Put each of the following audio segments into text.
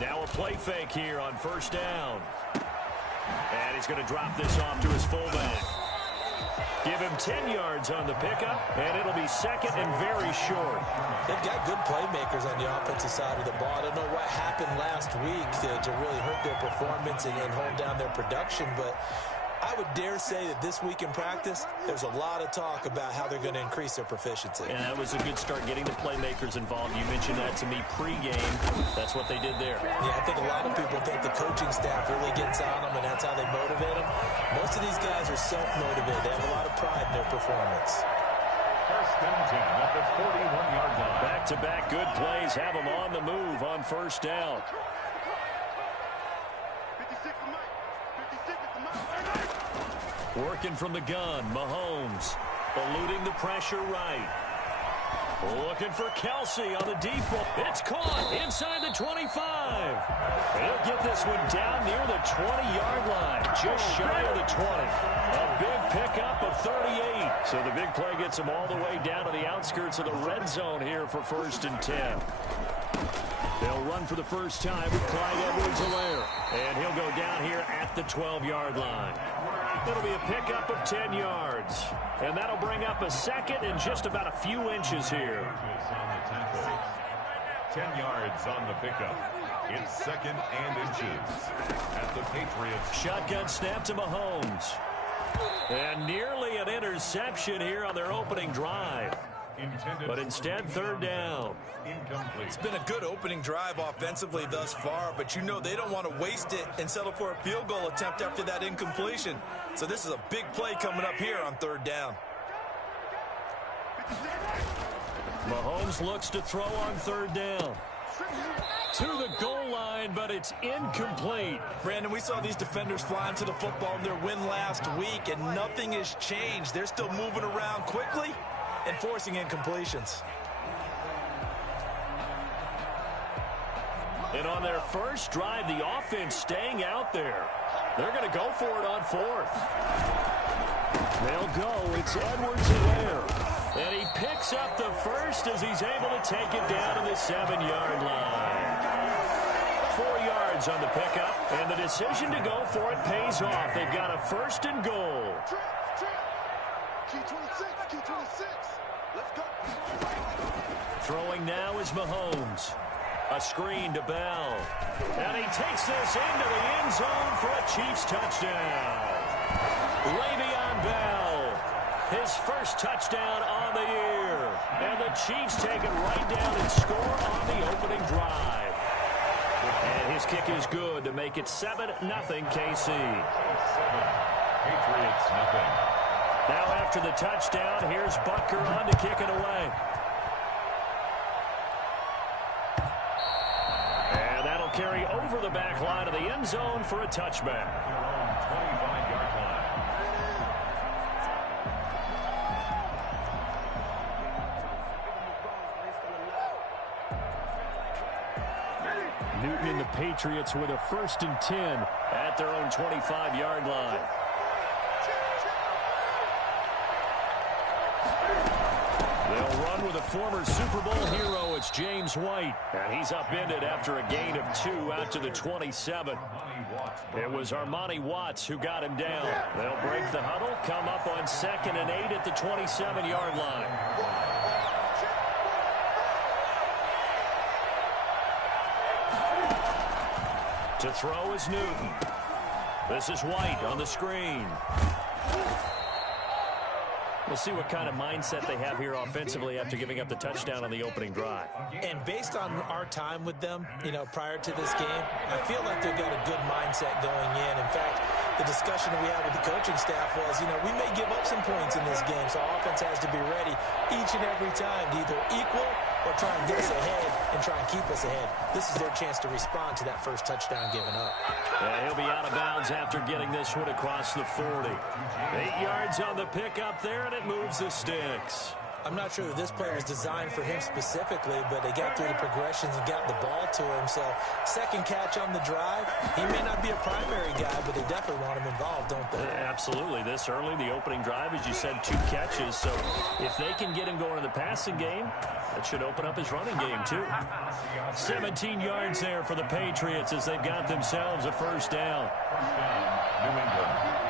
Now a play fake here on first down. And he's going to drop this off to his fullback. Give him 10 yards on the pickup, and it'll be second and very short. They've got good playmakers on the offensive side of the ball. I don't know what happened last week to really hurt their performance and hold down their production, but I would dare say that this week in practice, there's a lot of talk about how they're going to increase their proficiency. And that was a good start getting the playmakers involved. You mentioned that to me pregame. That's what they did there. Yeah, I think a lot of people think the coaching staff really gets on them, and that's how they motivate them. Most of these guys are self-motivated. They have a lot of pride in their performance. First and 10 at the 41-yard line. Back-to-back good plays have them on the move on first down. Working from the gun, Mahomes eluding the pressure right. Looking for Kelsey on the deep ball. It's caught inside the 25. He'll get this one down near the 20-yard line, just shy of the 20. A big pickup of 38. So the big play gets him all the way down to the outskirts of the red zone here for first and 10. They'll run for the first time with Clyde Edwards-Helaire. And he'll go down here at the 12-yard line. It'll be a pickup of 10 yards. And that'll bring up a second and just about a few inches here. 10 yards on the pickup. It's second and inches at the Patriots. Shotgun snap to Mahomes. And nearly an interception here on their opening drive. But instead, third down. Incomplete. It's been a good opening drive offensively thus far, but you know they don't want to waste it and settle for a field goal attempt after that incompletion. So this is a big play coming up here on third down. Mahomes looks to throw on third down. To the goal line, but it's incomplete. Brandon, we saw these defenders flying to the football in their win last week, and nothing has changed. They're still moving around quickly and forcing incompletions. And on their first drive, the offense staying out there. They're going to go for it on fourth. They'll go. It's Edwards-Helaire. And he picks up the first as he's able to take it down to the 7-yard line. 4 yards on the pickup, and the decision to go for it pays off. They've got a first and goal. Throwing now is Mahomes. A screen to Bell. And he takes this into the end zone for a Chiefs touchdown. Le'Veon Bell, his first touchdown on the year. And the Chiefs take it right down and score on the opening drive. And his kick is good to make it 7-0 KC. Patriots nothing. Now after the touchdown, here's Butker on to kick it away. And that'll carry over the back line of the end zone for a touchback. 25-yard line. Newton and the Patriots with a first and 10 at their own 25-yard line. They'll run with a former Super Bowl hero. It's James White. And he's upended after a gain of 2 out to the 27. It was Armani Watts who got him down. They'll break the huddle, come up on 2nd and 8 at the 27-yard line. To throw is Newton. This is White on the screen. We'll see what kind of mindset they have here offensively after giving up the touchdown on the opening drive. And based on our time with them, prior to this game, I feel like they've got a good mindset going in. In fact, the discussion that we had with the coaching staff was, we may give up some points in this game, so our offense has to be ready each and every time to either equal or try and get us ahead and try and keep us ahead. This is their chance to respond to that first touchdown given up. Yeah, he'll be out of bounds after getting this one across the 40. 8 yards on the pickup there, and it moves the sticks. I'm not sure that this play was designed for him specifically, but they got through the progressions and got the ball to him. So second catch on the drive. He may not be a primary guy, but they definitely want him involved, don't they? Absolutely. This early, the opening drive, as you said, 2 catches. So if they can get him going in the passing game, that should open up his running game too. 17 yards there for the Patriots as they've got themselves a first down. New England.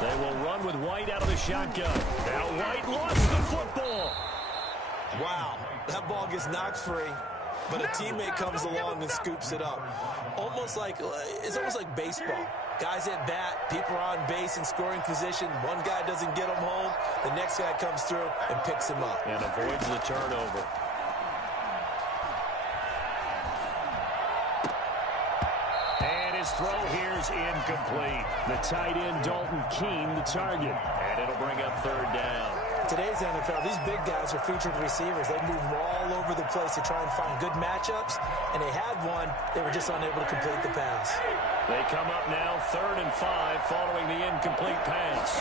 They will run with White out of the shotgun. Now White lost the football. Wow, that ball gets knocked free, but a teammate comes along and scoops it up. It's almost like baseball. Guys at bat, people are on base in scoring position. One guy doesn't get him home. The next guy comes through and picks him up. And avoids the turnover. And his throw here is incomplete. The tight end, Dalton Keene, the target. And it'll bring up third down. Today's NFL, these big guys are featured receivers. They move all over the place to try and find good matchups, and they had one. They were just unable to complete the pass. They come up now 3rd and 5 following the incomplete pass.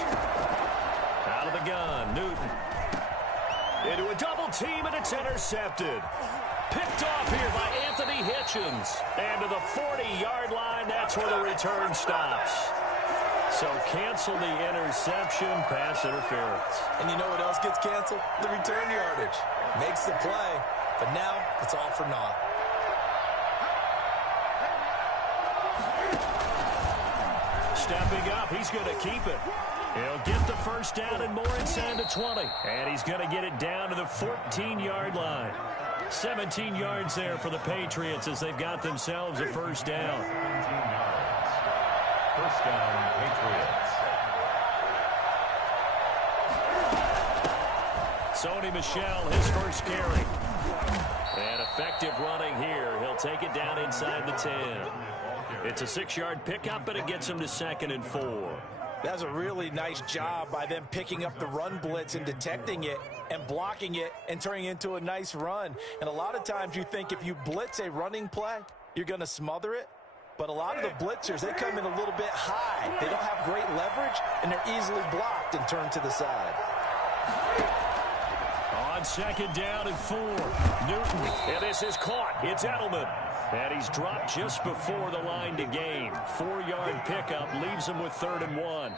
Out of the gun, Newton. Into a double team, and it's intercepted. Picked off here by Anthony Hitchens. And to the 40-yard line, that's where the return stops. So cancel the interception, pass interference. And you know what else gets canceled? The return yardage. Makes the play, but now it's all for naught. Stepping up, he's going to keep it. He'll get the first down and more inside the 20. And he's going to get it down to the 14-yard line. 17 yards there for the Patriots as they've got themselves a first down. 17 yards. First down, Patriots. Sony Michel, his first carry. And effective running here. He'll take it down inside the 10. It's a 6-yard pickup, but it gets him to 2nd and 4. That's a really nice job by them picking up the run blitz and detecting it and blocking it and turning it into a nice run. And a lot of times you think if you blitz a running play, you're going to smother it. But a lot of the blitzers, they come in a little bit high. They don't have great leverage, and they're easily blocked and turned to the side. On 2nd down and 4, Newton. And this is caught. It's Edelman. And he's dropped just before the line to gain. 4-yard pickup leaves him with 3rd and 1.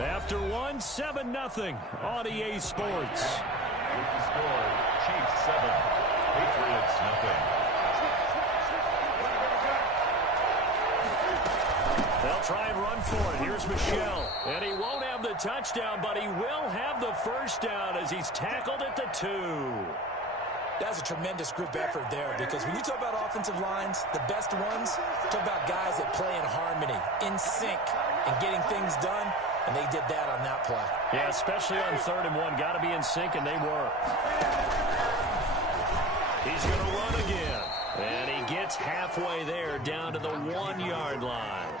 After 1, 7-0 on EA Sports. With the score, Chiefs 7, Patriots nothing. They'll try and run for it. Here's Michel. And he won't have the touchdown, but he will have the first down as he's tackled at the 2. That's a tremendous group effort there, because when you talk about offensive lines, the best ones, talk about guys that play in harmony, in sync, and getting things done, and they did that on that play. Yeah, especially on 3rd and 1. Got to be in sync, and they were. He's going to run again. And he gets halfway there, down to the 1-yard line.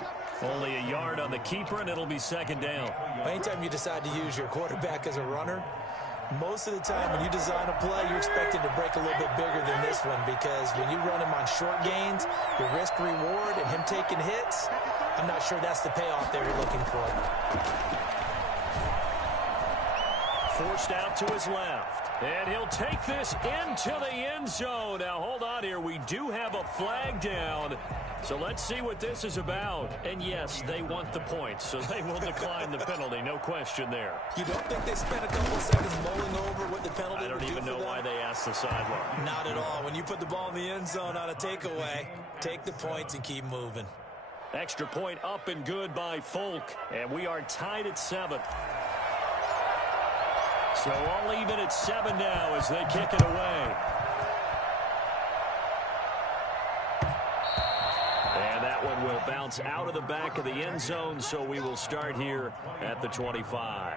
Only a yard on the keeper, and it'll be 2nd down. Anytime you decide to use your quarterback as a runner, most of the time when you design a play, you're expected to break a little bit bigger than this one, because when you run him on short gains, your risk-reward and him taking hits, I'm not sure that's the payoff they were looking for. Forced out to his left. And he'll take this into the end zone. Now, hold on here. We do have a flag down. So let's see what this is about. And, yes, they want the points, so they will decline the penalty. No question there. You don't think they spent a couple of seconds mulling over what the penalty I don't would even do know for why them? they asked the sideline. Not at all. When you put the ball in the end zone on a takeaway, take the points and keep moving. Extra point up and good by Folk. And we are tied at 7. So all even at 7 now as they kick it away. And that one will bounce out of the back of the end zone, so we will start here at the 25.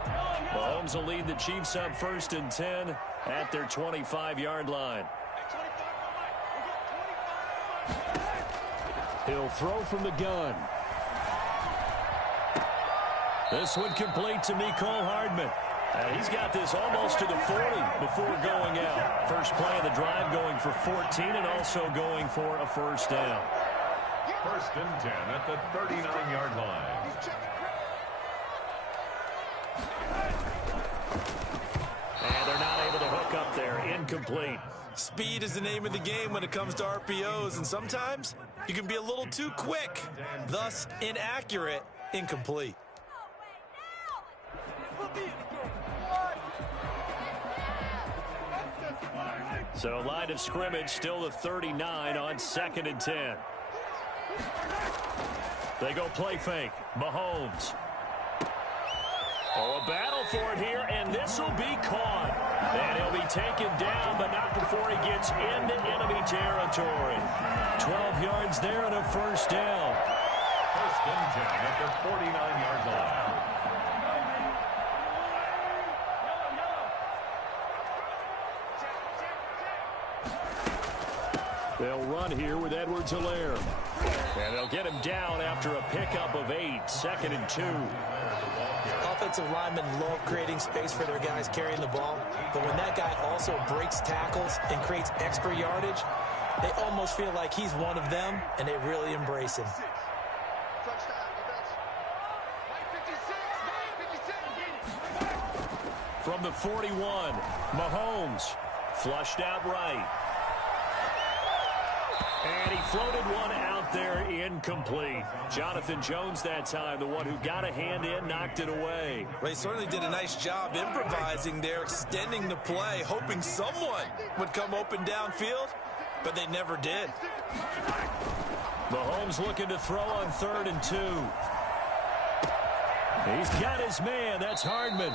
Mahomes will lead the Chiefs up 1st and 10 at their 25-yard line. He'll throw from the gun. This one complete to Mecole Hardman. He's got this almost to the 40 before going out. First play of the drive going for 14 and also going for a first down. First and 10 at the 39-yard line. And they're not able to hook up there. Incomplete. Speed is the name of the game when it comes to RPOs, and sometimes you can be a little too quick, thus inaccurate, incomplete. So line of scrimmage still the 39 on 2nd and 10. They go play fake. Mahomes. Oh, a battle for it here, and this will be caught. And he'll be taken down, but not before he gets into enemy territory. 12 yards there and a first down. First and 10 at the 49-yard line. They'll run here with Edwards-Helaire. And they'll get him down after a pickup of 8. 2nd and 2. Offensive linemen love creating space for their guys carrying the ball, but when that guy also breaks tackles and creates extra yardage, they almost feel like he's one of them, and they really embrace him. From the 41, Mahomes flushed out right. And he floated one out there incomplete. Jonathan Jones that time, the one who got a hand in, knocked it away. Well, he certainly did a nice job improvising there, extending the play, hoping someone would come open downfield, but they never did. Mahomes looking to throw on 3rd and 2. He's got his man. That's Hardman.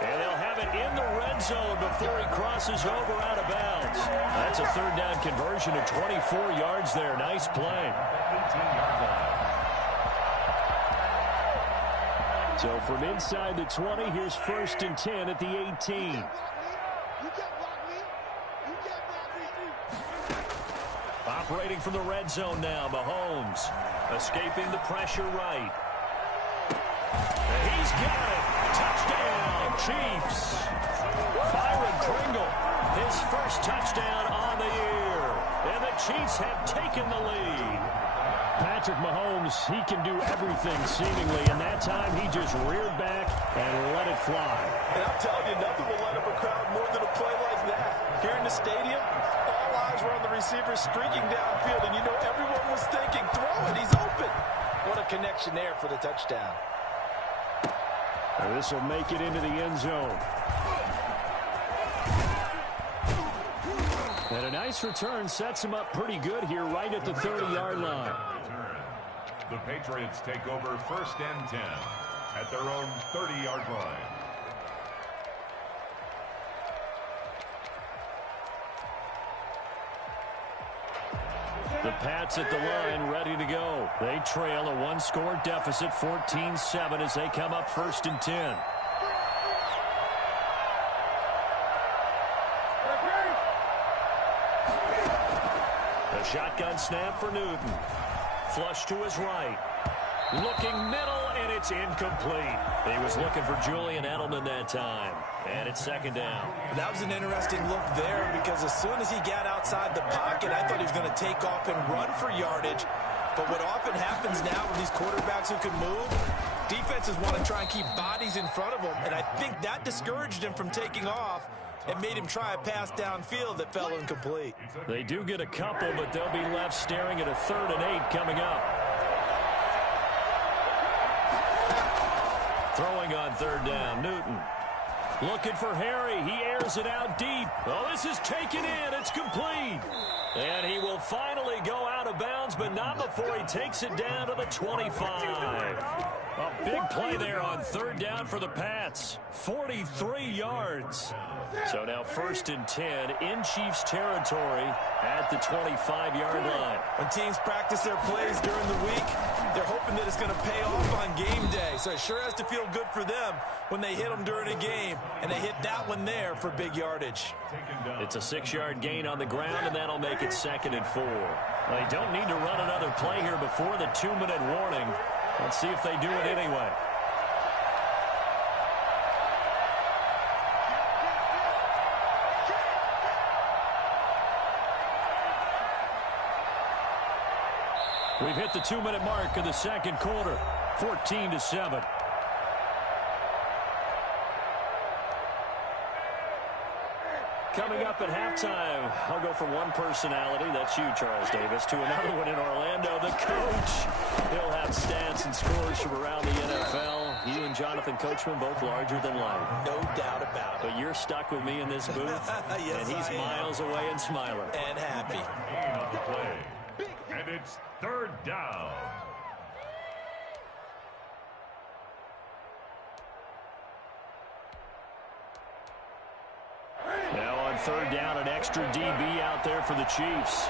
And they'll have it in the red zone before he crosses over out of bounds. That's a 3rd down conversion of 24 yards there. Nice play. So from inside the 20, here's 1st and 10 at the 18. Operating from the red zone now, Mahomes. Escaping the pressure right. He's got it. Touchdown, Chiefs. Byron Pringle, his first touchdown on the year. And the Chiefs have taken the lead. Patrick Mahomes, he can do everything seemingly, and that time he just reared back and let it fly. And I'm telling you, nothing will light up a crowd more than a play like that. Here in the stadium, all eyes were on the receiver streaking downfield, and you know everyone was thinking, throw it, he's open. What a connection there for the touchdown. This will make it into the end zone. And a nice return sets him up pretty good here right at the 30-yard line. The Patriots take over 1st and 10 at their own 30-yard line. The Pats at the line, ready to go. They trail a one-score deficit, 14-7, as they come up 1st and 10. A shotgun snap for Newton. Flush to his right. Looking middle, and it's incomplete. He was looking for Julian Edelman that time. And it's 2nd down. That was an interesting look there because as soon as he got outside the pocket, I thought he was going to take off and run for yardage. But what often happens now with these quarterbacks who can move, defenses want to try and keep bodies in front of them. And I think that discouraged him from taking off and made him try a pass downfield that fell incomplete. They do get a couple, but they'll be left staring at a 3rd and 8 coming up. Throwing on 3rd down, Newton. Looking for Harry. He airs it out deep. Oh, this is taken in. It's complete. And he will finally go out of bounds, but not before he takes it down to the 25. A big play there on 3rd down for the Pats. 43 yards. So now 1st and 10 in Chiefs territory at the 25-yard line. When teams practice their plays during the week, they're hoping that it's going to pay off on game day. So it sure has to feel good for them when they hit them during a game, and they hit that one there for big yardage. It's a 6-yard gain on the ground, and that'll make it 2nd and 4. They don't need to run another play here before the 2-minute warning. Let's see if they do it anyway. We've hit the 2-minute mark of the second quarter, 14-7. Coming up at halftime, I'll go from one personality, that's you, Charles Davis, to another one in Orlando, the coach. He'll have stats and scores from around the NFL. You and Jonathan Coachman both larger than life. No doubt about it. But you're stuck with me in this booth, yes, and he's miles away and smiling. And happy. On the play. And it's third down. Now on third down, an extra DB out there for the Chiefs.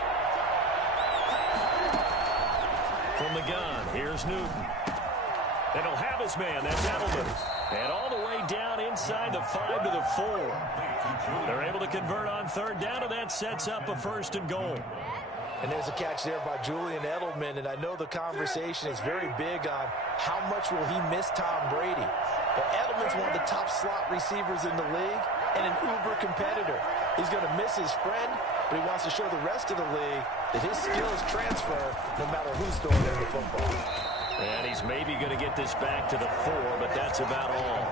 From the gun, here's Newton. And he'll have his man, that's Edelman. And all the way down inside the 5 to the 4. They're able to convert on third down, and that sets up a 1st and goal. And there's a catch there by Julian Edelman, and I know the conversation is very big on how much will he miss Tom Brady. But Edelman's one of the top slot receivers in the league and an uber competitor. He's going to miss his friend, but he wants to show the rest of the league that his skills transfer no matter who's throwing in the football. And he's maybe going to get this back to the 4, but that's about all.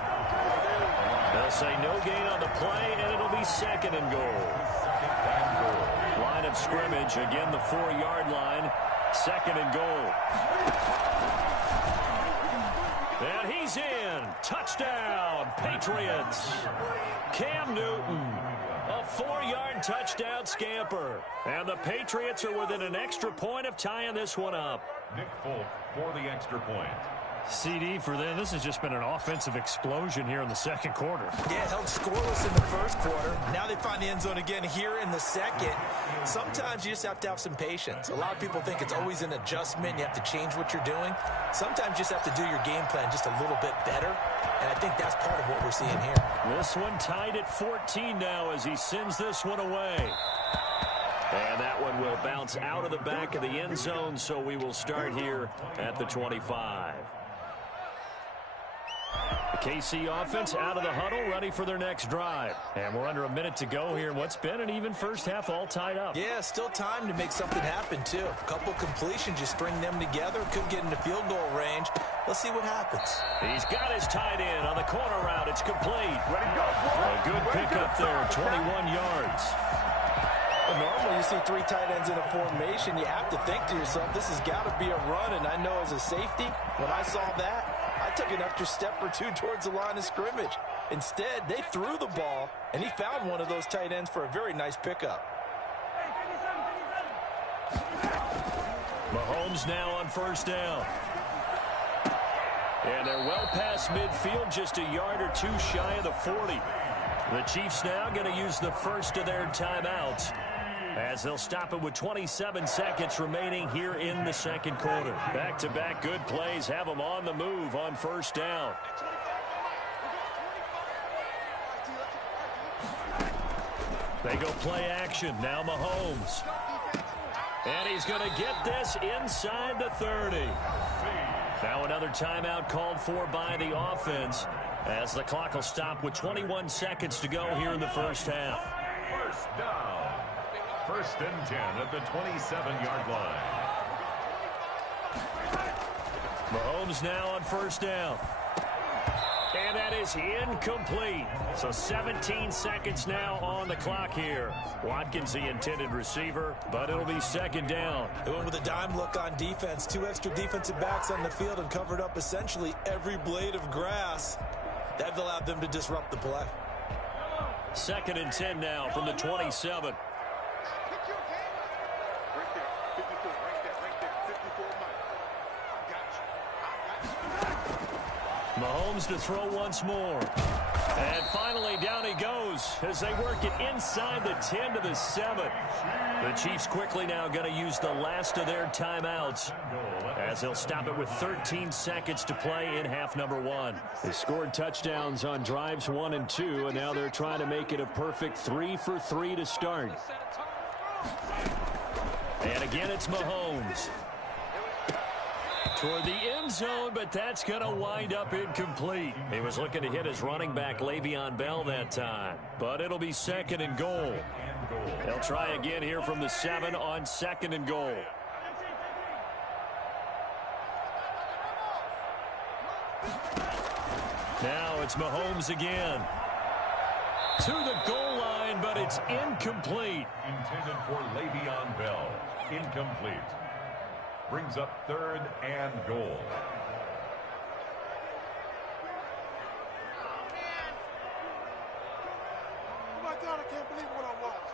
They'll say no gain on the play, and it'll be 2nd and goal. Line of scrimmage, again the 4-yard line, 2nd and goal. And he's in. Touchdown, Patriots. Cam Newton, a 4-yard touchdown scamper. And the Patriots are within an extra point of tying this one up. Nick Folk for the extra point. CD for them. This has just been an offensive explosion here in the second quarter. Yeah, held scoreless in the first quarter. Now they find the end zone again here in the second. Sometimes you just have to have some patience. A lot of people think it's always an adjustment. You have to change what you're doing. Sometimes you just have to do your game plan just a little bit better. And I think that's part of what we're seeing here. This one tied at 14 now as he sends this one away. And that one will bounce out of the back of the end zone, so we will start here at the 25. The KC offense out of the huddle, ready for their next drive. And we're under a minute to go here in what's been an even first half, all tied up. Yeah, still time to make something happen, too. A couple completions, you string them together, could get into field goal range. Let's see what happens. He's got his tight end on the corner route. It's complete. A good pickup there, 21 yards. Well, normally you see 3 tight ends in a formation. You have to think to yourself, this has got to be a run. And I know as a safety, when I saw that, I took an extra step or 2 towards the line of scrimmage. Instead, they threw the ball, and he found one of those tight ends for a very nice pickup. Mahomes now on first down. And they're well past midfield, just a yard or 2 shy of the 40. The Chiefs now going to use the first of their timeouts as they'll stop it with 27 seconds remaining here in the second quarter. Back-to-back good plays have them on the move on first down. They go play action. Now Mahomes. And he's going to get this inside the 30. Now another timeout called for by the offense as the clock will stop with 21 seconds to go here in the first half. First down. 1st and 10 at the 27-yard line. Mahomes now on first down. And that is incomplete. So 17 seconds now on the clock here. Watkins the intended receiver, but it'll be 2nd down. They went with a dime look on defense. 2 extra defensive backs on the field and covered up essentially every blade of grass. That allowed them to disrupt the play. 2nd and 10 now from the 27. Mahomes to throw once more. And finally, down he goes as they work it inside the 10 to the 7. The Chiefs quickly now going to use the last of their timeouts as they'll stop it with 13 seconds to play in half number 1. They scored touchdowns on drives 1 and 2, and now they're trying to make it a perfect 3 for 3 to start. And again, it's Mahomes. Toward the end zone, but that's going to wind up incomplete. He was looking to hit his running back, Le'Veon Bell, that time. But it'll be 2nd and goal. They'll try again here from the 7 on 2nd and goal. It's Mahomes again. To the goal line, but it's incomplete. Intended for Le'Veon Bell. Incomplete. Brings up 3rd and goal. Oh my God, I can't believe what I watched.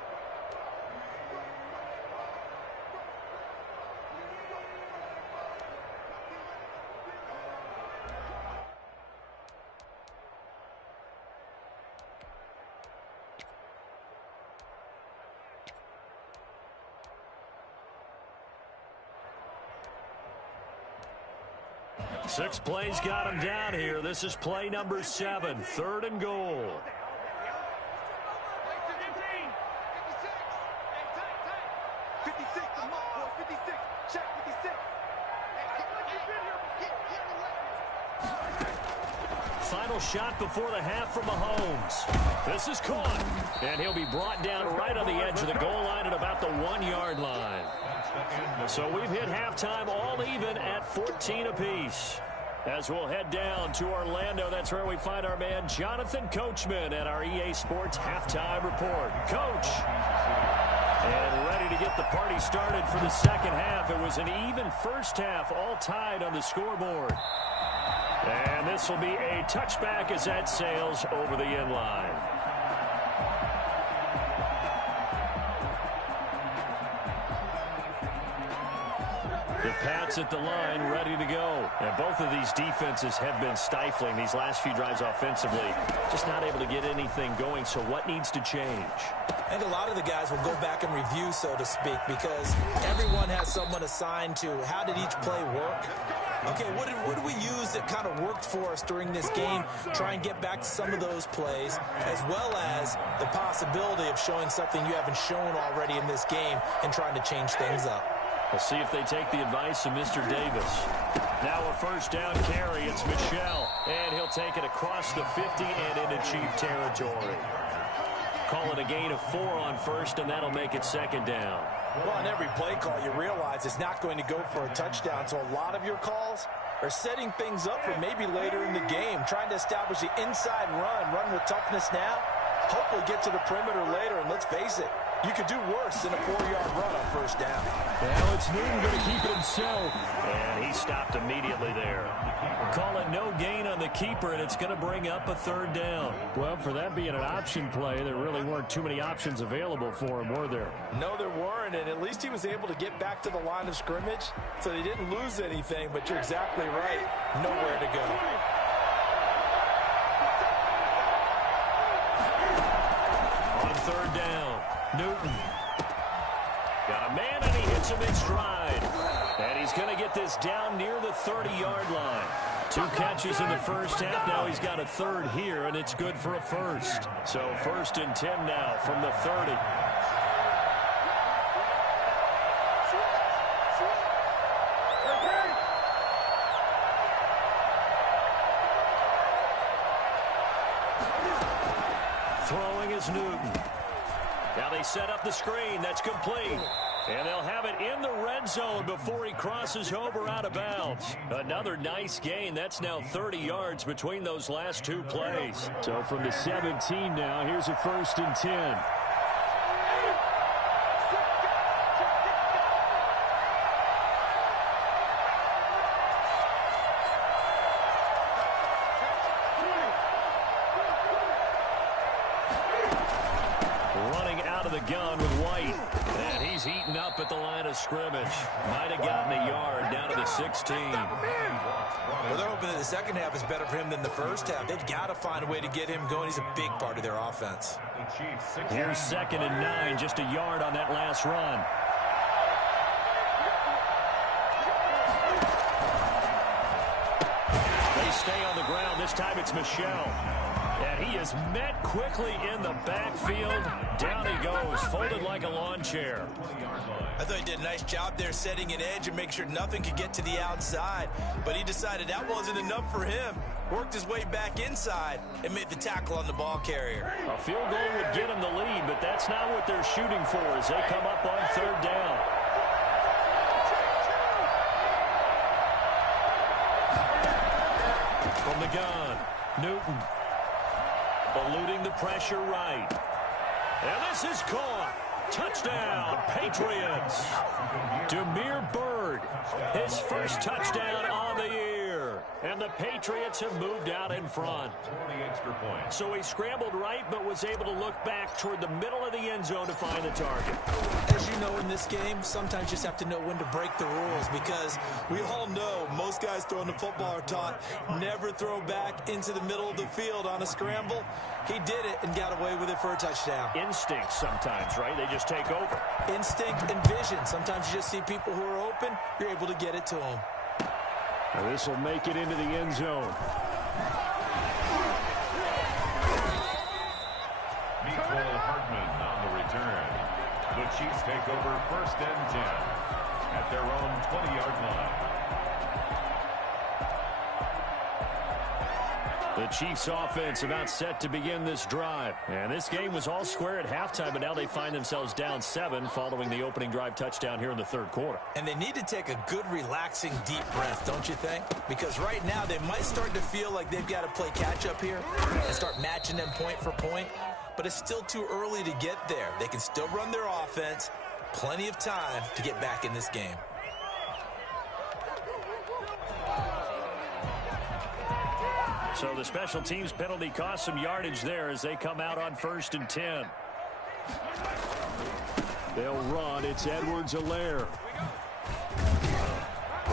Six plays got him down here. This is play number 7, 3rd and goal. Final shot before the half from Mahomes. This is caught, and he'll be brought down right on the edge of the goal line at about the 1-yard line. So we've hit halftime all even at 14 apiece. As we'll head down to Orlando, that's where we find our man Jonathan Coachman at our EA Sports Halftime Report. Coach, and ready to get the party started for the second half. It was an even first half, all tied on the scoreboard. And this will be a touchback as that sails over the end line. The Pats at the line, ready to go. And both of these defenses have been stifling these last few drives offensively. Just not able to get anything going, so what needs to change? I think a lot of the guys will go back and review, so to speak, because everyone has someone assigned to how did each play work. Okay, what did we use that kind of worked for us during this game? Try and get back to some of those plays, as well as the possibility of showing something you haven't shown already in this game and trying to change things up. We'll see if they take the advice of Mr. Davis. Now a first down carry. It's Michel, and he'll take it across the 50 and into Chief territory. Call it a gain of 4 on first, and that'll make it 2nd down. Well, on every play call, you realize it's not going to go for a touchdown, so a lot of your calls are setting things up for maybe later in the game, trying to establish the inside run with toughness now, hopefully get to the perimeter later, and let's face it, you could do worse than a 4-yard run on first down. Now it's Newton going to keep it himself. And he stopped immediately there. Call it no gain on the keeper, and it's going to bring up a 3rd down. Well, for that being an option play, there really weren't too many options available for him, were there? No, there weren't, and at least he was able to get back to the line of scrimmage, so he didn't lose anything, but you're exactly right. Nowhere to go. On 3rd down, Newton. Got a man, and he hits him in stride. And he's going to get this down near the 30-yard line. 2 catches in the first half. Now he's got a 3rd here, and it's good for a first. So 1st and 10 now from the 30. Throwing is Newton. Now they set up the screen. That's complete. And they'll have it in the red zone before he crosses over out of bounds. Another nice gain. That's now 30 yards between those last 2 plays. So from the 17 now, here's a 1st and 10. Gun with White, and he's eaten up at the line of scrimmage. Might have gotten a yard down to the 16. Well, they're hoping that the second half is better for him than the first half. They've got to find a way to get him going. He's a big part of their offense. Here's 2nd and 9, just a yard on that last run. They stay on the ground. This time it's Michel. And he is met quickly in the backfield. Down he goes, folded like a lawn chair. I thought he did a nice job there setting an edge and make sure nothing could get to the outside. But he decided that wasn't enough for him. Worked his way back inside and made the tackle on the ball carrier. A field goal would get him the lead, but that's not what they're shooting for as they come up on 3rd down. From the gun, Newton. Eluding the pressure right. And this is caught. Touchdown, Patriots. Damiere Byrd, his first touchdown on the year. And the Patriots have moved out in front. So he scrambled right, but was able to look back toward the middle of the end zone to find the target. As you know, in this game, sometimes you just have to know when to break the rules, because we all know most guys throwing the football are taught never throw back into the middle of the field on a scramble. He did it and got away with it for a touchdown. Instinct sometimes, right? They just take over. Instinct and vision. Sometimes you just see people who are open, you're able to get it to them. Now this will make it into the end zone. Mecole Hardman on the return. The Chiefs take over 1st and 10 at their own 20-yard line. The Chiefs offense about set to begin this drive. And this game was all square at halftime, but now they find themselves down 7 following the opening drive touchdown here in the third quarter. And they need to take a good, relaxing, deep breath, don't you think? Because right now they might start to feel like they've got to play catch-up here and start matching them point for point. But it's still too early to get there. They can still run their offense. Plenty of time to get back in this game. So the special teams penalty cost some yardage there as they come out on 1st and 10. They'll run. It's Edwards-Helaire.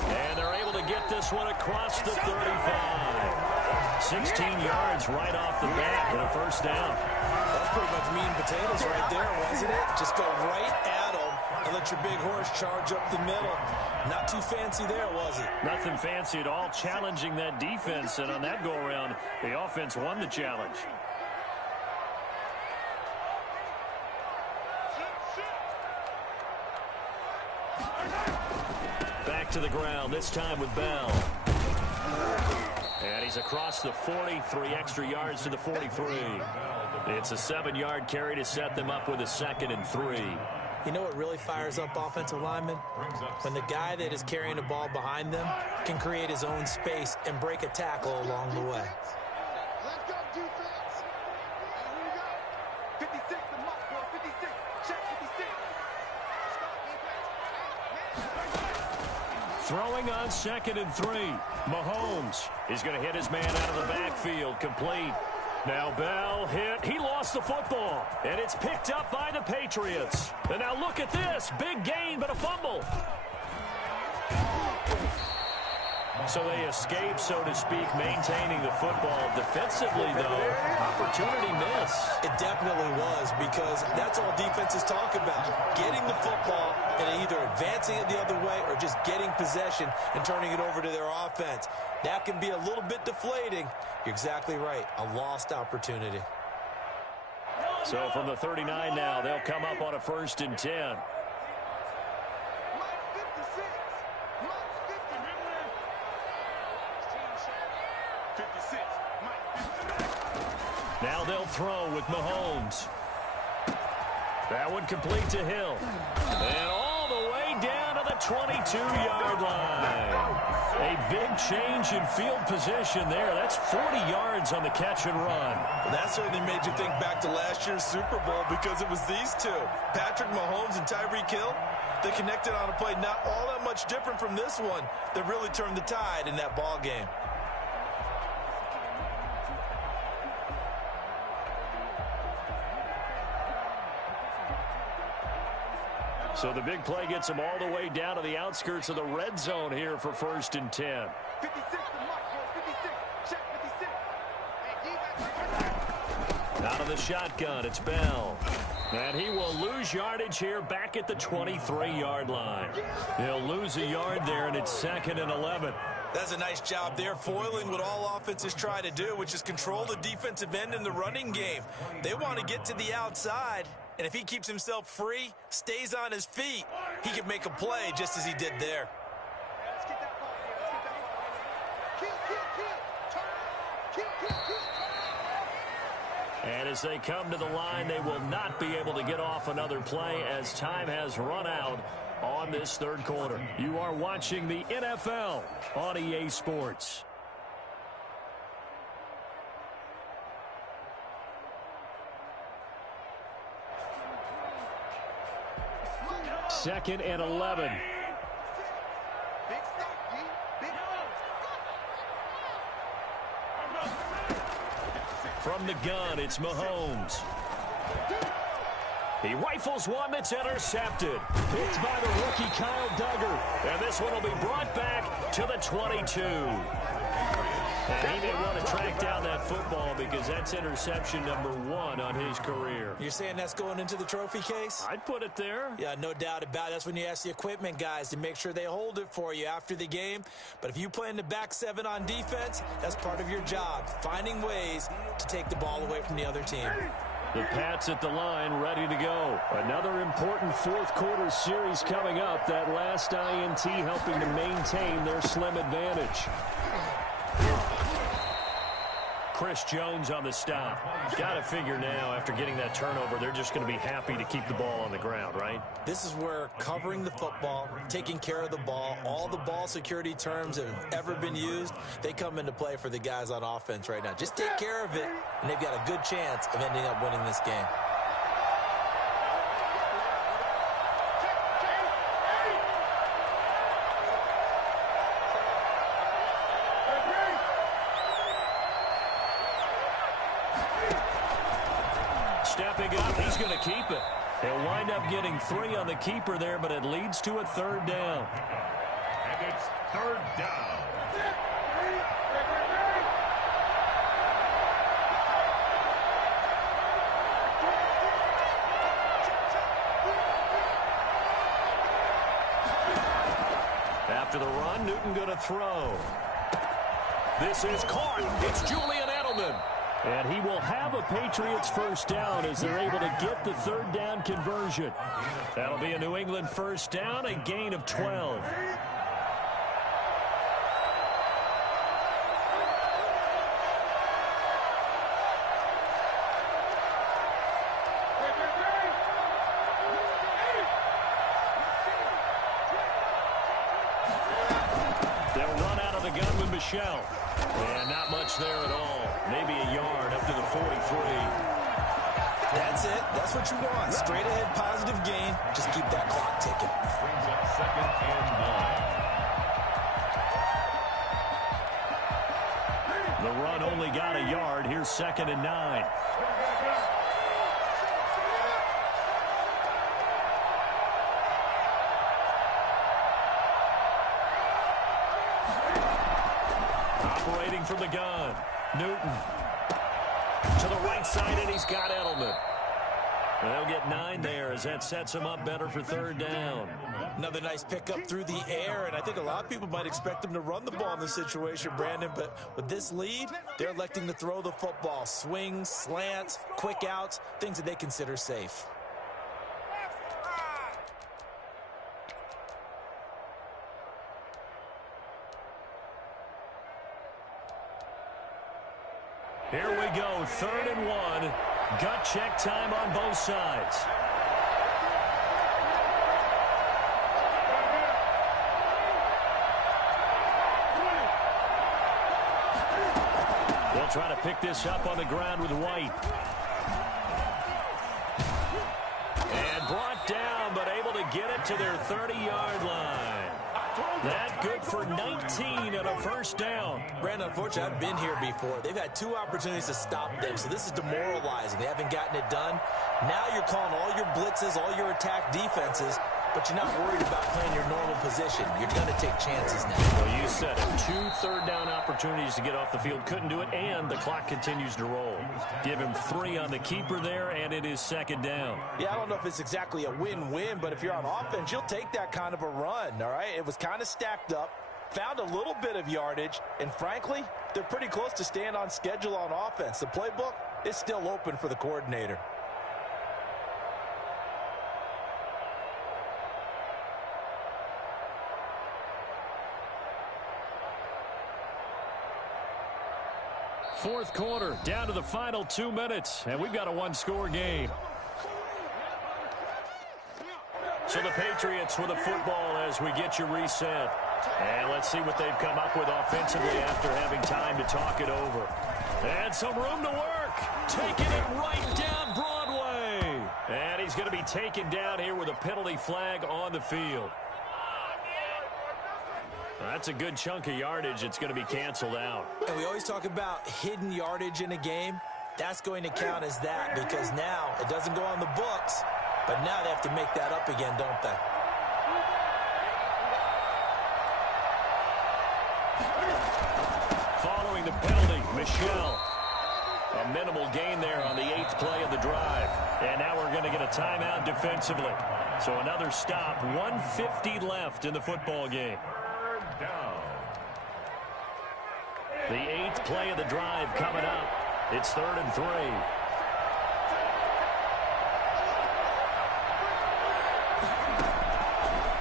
And they're able to get this one across the 35. 16 yards right off the bat and a first down. That's pretty much meat and potatoes right there, wasn't it? Just go right at them and let your big horse charge up the middle. Not too fancy there, was it? Nothing fancy at all, challenging that defense. And on that go-around, the offense won the challenge. Back to the ground, this time with Bell. And he's across the 40, 3 extra yards to the 43. It's a 7-yard carry to set them up with a 2nd and 3. You know what really fires up offensive linemen? When the guy that is carrying the ball behind them can create his own space and break a tackle along the way. Let's go, defense. And here we go. 56, the mark, boy. 56. Check 56. Throwing on 2nd and 3. Mahomes is going to hit his man out of the backfield. Complete. Now Bell hit. He lost the football. And it's picked up by the Patriots. And now look at this. Big gain, but a fumble. So they escape, so to speak, maintaining the football. Defensively, though, opportunity miss. It definitely was, because that's all defenses talk about. Getting the football and either advancing it the other way or just getting possession and turning it over to their offense. That can be a little bit deflating. You're exactly right. A lost opportunity. So from the 39 now, they'll come up on a 1st and 10. Now they'll throw with Mahomes. That one complete to Hill. And all the way down to the 22-yard line. A big change in field position there. That's 40 yards on the catch and run. That certainly made you think back to last year's Super Bowl, because it was these two, Patrick Mahomes and Tyreek Hill. They connected on a play not all that much different from this one that really turned the tide in that ball game. So the big play gets them all the way down to the outskirts of the red zone here for 1st and 10. 56, the mark, boy. 56. Check 56. Out of the shotgun, it's Bell. And he will lose yardage here back at the 23-yard line. He'll lose a yard there, and it's 2nd and 11. That's a nice job there, foiling what all offenses try to do, which is control the defensive end in the running game. They want to get to the outside, and if he keeps himself free, stays on his feet, he can make a play just as he did there. Let's get that ball here. Let's get that ball. Kill. And as they come to the line, they will not be able to get off another play as time has run out on this third quarter. You are watching the NFL on EA Sports. 2nd and 11. Big stop, D. Big From the gun, it's Mahomes. He rifles one that's intercepted. Picked by the rookie Kyle Duggar. And this one will be brought back to the 22. And he may want to track down that football because that's interception number 1 on his career. You're saying that's going into the trophy case? I'd put it there. Yeah, no doubt about it. That's when you ask the equipment guys to make sure they hold it for you after the game. But if you play in the back 7 on defense, that's part of your job, finding ways to take the ball away from the other team. The Pats at the line, ready to go. Another important fourth-quarter series coming up. That last INT helping to maintain their slim advantage. Chris Jones on the stop. Got to figure now, after getting that turnover, they're just going to be happy to keep the ball on the ground, right? This is where covering the football, taking care of the ball, all the ball security terms that have ever been used, they come into play for the guys on offense right now. Just take care of it, and they've got a good chance of ending up winning this game. Stepping up, he's going to keep it. He'll wind up getting 3 on the keeper there, but it leads to a 3rd down. And it's 3rd down. After the run, Newton going to throw. This is caught. It's Julian Edelman. And he will have a Patriots first down as they're able to get the 3rd down conversion. That'll be a New England first down, a gain of 12. They'll run out of the gun with Michel. And not much there at all. Maybe a yard up to the 43. That's it. That's what you want. Straight ahead, positive gain. Just keep that clock ticking. Brings up 2nd and 9. The run only got a yard. Here's 2nd and 9. Operating from the gun. Newton. To the right side, and he's got Edelman. They'll get 9 there as that sets him up better for 3rd down. Another nice pickup through the air, and I think a lot of people might expect them to run the ball in this situation, Brandon, but with this lead, they're electing to throw the football. Swings, slants, quick outs, things that they consider safe. Here we go, 3rd and 1. Gut check time on both sides. They'll try to pick this up on the ground with White. And brought down, but able to get it to their 30-yard line. That good for 19 and a first down. Brandon, unfortunately, I've been here before. They've had 2 opportunities to stop them, so this is demoralizing. They haven't gotten it done. Now you're calling all your blitzes, all your attack defenses, but you're not worried about playing your normal position. You're going to take chances now. Well, you said it. 2 third-down opportunities to get off the field. Couldn't do it, and the clock continues to roll. Give him 3 on the keeper there, and it is 2nd down. Yeah, I don't know if it's exactly a win-win, but if you're on offense, you'll take that kind of a run, all right? It was kind of stacked up, found a little bit of yardage, and frankly, they're pretty close to staying on schedule on offense. The playbook is still open for the coordinator. Fourth quarter, down to the final 2 minutes, and we've got a 1-score game. So the Patriots with the football as we get you reset. And let's see what they've come up with offensively after having time to talk it over. And some room to work. Taking it right down Broadway. And he's going to be be taken down here with a penalty flag on the field. That's a good chunk of yardage. It's going to be canceled out. And we always talk about hidden yardage in a game. That's going to count as that because now it doesn't go on the books, but now they have to make that up again, don't they? Following the penalty, Michel. A minimal gain there on the 8th play of the drive. And now we're going to get a timeout defensively. So another stop, 1:50 left in the football game. The 8th play of the drive coming up. It's 3rd and 3.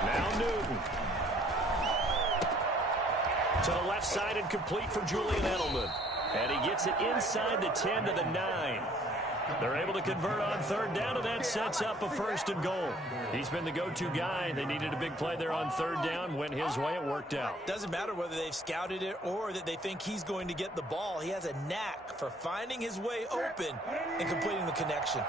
Now Newton. To the left side and complete for Julian Edelman. And he gets it inside the 10 to the 9. They're able to convert on 3rd down, and that sets up a 1st and goal. He's been the go-to guy. They needed a big play there on 3rd down. Went his way. It worked out. Doesn't matter whether they've scouted it or that they think he's going to get the ball. He has a knack for finding his way open and completing the connection.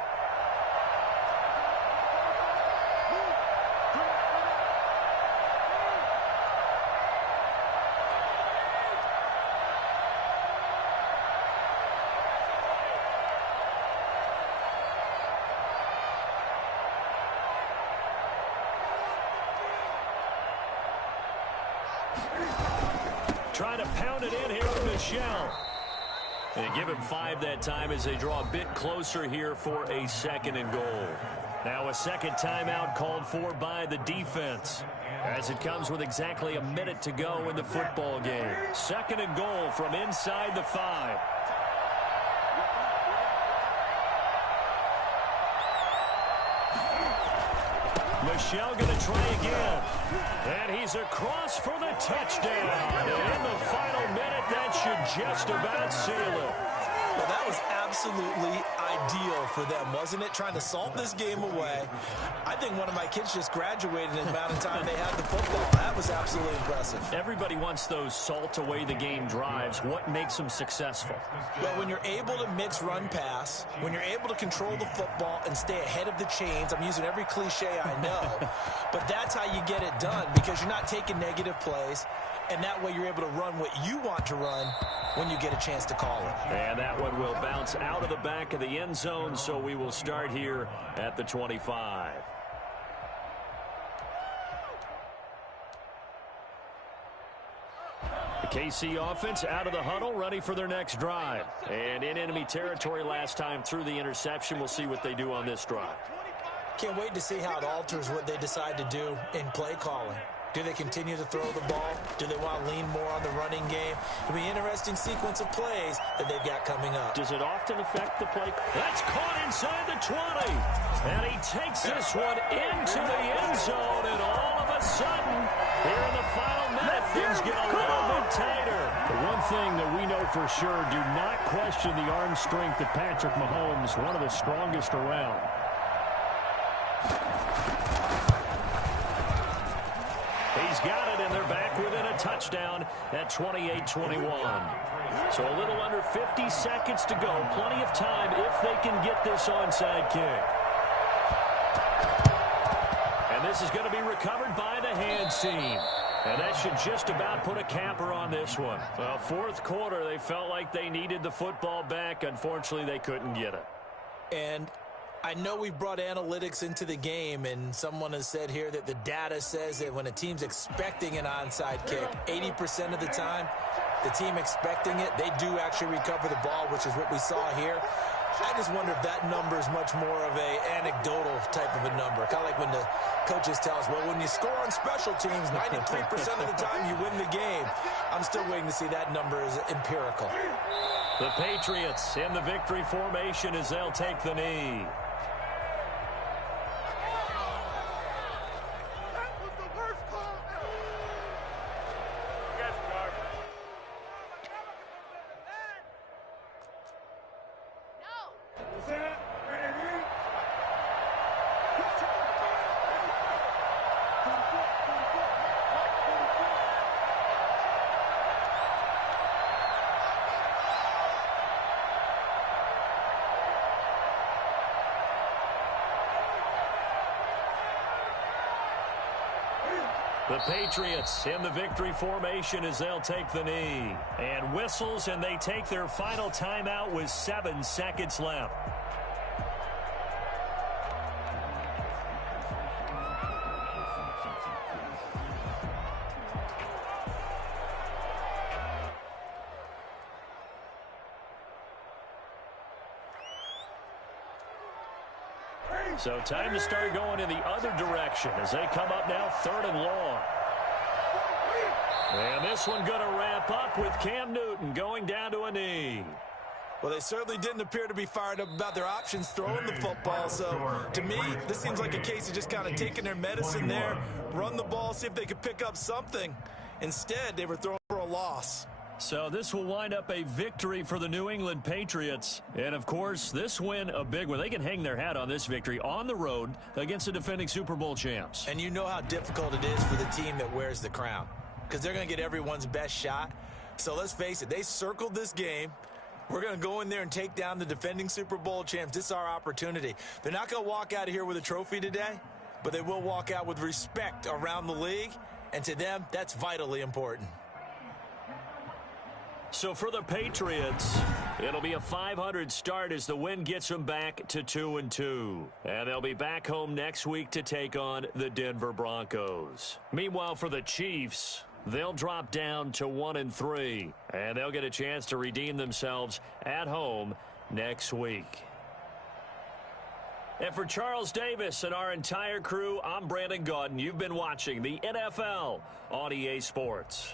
Trying to pound it in here with Michel. They give him 5 that time as they draw a bit closer here for a 2nd and goal. Now a second timeout called for by the defense as it comes with exactly a minute to go in the football game. 2nd and goal from inside the 5. Michel going to try again. And he's across for the touchdown. And in the final minute, that should just about seal it. Well, that was absolutely ideal for them, wasn't it? Trying to salt this game away. I think one of my kids just graduated in the amount of time they had the football. That was absolutely impressive. Everybody wants those salt away the game drives. What makes them successful? Well, when you're able to mix run pass, when you're able to control the football and stay ahead of the chains, I'm using every cliche I know, but that's how you get it done because you're not taking negative plays, and that way you're able to run what you want to run when you get a chance to call it. And that one will bounce out of the back of the end zone, so we will start here at the 25. The KC offense out of the huddle, ready for their next drive. And in enemy territory last time through the interception. We'll see what they do on this drive. Can't wait to see how it alters what they decide to do in play calling. Do they continue to throw the ball? Do they want to lean more on the running game? It'll be an interesting sequence of plays that they've got coming up. Does it often affect the play? That's caught inside the 20. And he takes this one into the end zone. And all of a sudden, here in the final minute, things get a little bit tighter. The one thing that we know for sure, do not question the arm strength of Patrick Mahomes, one of the strongest around. He's got it, and they're back within a touchdown at 28-21. So a little under 50 seconds to go. Plenty of time if they can get this onside kick. And this is going to be recovered by the hands team. And that should just about put a capper on this one. Well, 4th quarter, they felt like they needed the football back. Unfortunately, they couldn't get it. And I know we brought analytics into the game, and someone has said here that the data says that when a team's expecting an onside kick, 80% of the time, the team expecting it, they do actually recover the ball, which is what we saw here. I just wonder if that number is much more of a anecdotal type of a number. Kind of like when the coaches tell us, well, when you score on special teams, 93% of the time you win the game. I'm still waiting to see that number is empirical. The Patriots in the victory formation as they'll take the knee. The Patriots in the victory formation as they'll take the knee. And whistles, and they take their final timeout with 7 seconds left. So time to start going in the other direction as they come up now 3rd and long. And this one going to wrap up with Cam Newton going down to a knee. Well, they certainly didn't appear to be fired up about their options throwing the football. So, to me, this seems like a case of just kind of taking their medicine there, run the ball, see if they could pick up something. Instead, they were throwing for a loss. So this will wind up a victory for the New England Patriots. And, of course, this win a big one. They can hang their hat on this victory on the road against the defending Super Bowl champs. And you know how difficult it is for the team that wears the crown, because they're going to get everyone's best shot. So let's face it, they circled this game. We're going to go in there and take down the defending Super Bowl champs. This is our opportunity. They're not going to walk out of here with a trophy today, but they will walk out with respect around the league. And to them, that's vitally important. So for the Patriots, it'll be a 500 start as the win gets them back to 2-2. And they'll be back home next week to take on the Denver Broncos. Meanwhile, for the Chiefs, they'll drop down to 1-3. And they'll get a chance to redeem themselves at home next week. And for Charles Davis and our entire crew, I'm Brandon Gaudin. You've been watching the NFL on EA Sports.